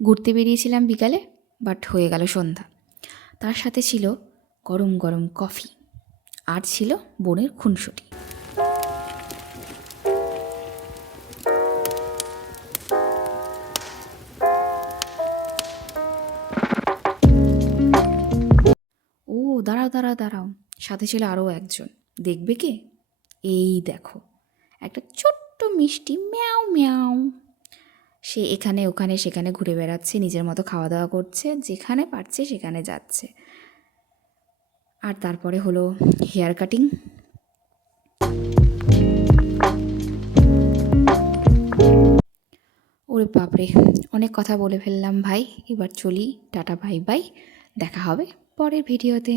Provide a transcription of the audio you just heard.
ঘুরতে বেরিয়েছিলাম বিকালে, বাট হয়ে গেল সন্ধ্যা। তার সাথে ছিল গরম গরম কফি, আর ছিল বোনের খুনসুটি। ও, দাঁড়াও দাঁড়াও দাঁড়াও, সাথে ছিল আরও একজন। দেখবে কে? এই দেখো, একটা ছোট্ট মিষ্টি ম্যাও ম্যাও। সে এখানে ওখানে সেখানে ঘুরে বেড়াচ্ছে, নিজের মতো খাওয়া দাওয়া করছে, যেখানে পারছে সেখানে যাচ্ছে। আর তারপরে হলো হেয়ার কাটিং। ওরে বাপরে, অনেক কথা বলে ফেললাম ভাই, এবার চলি, টাটা বাই বাই, দেখা হবে পরের ভিডিওতে।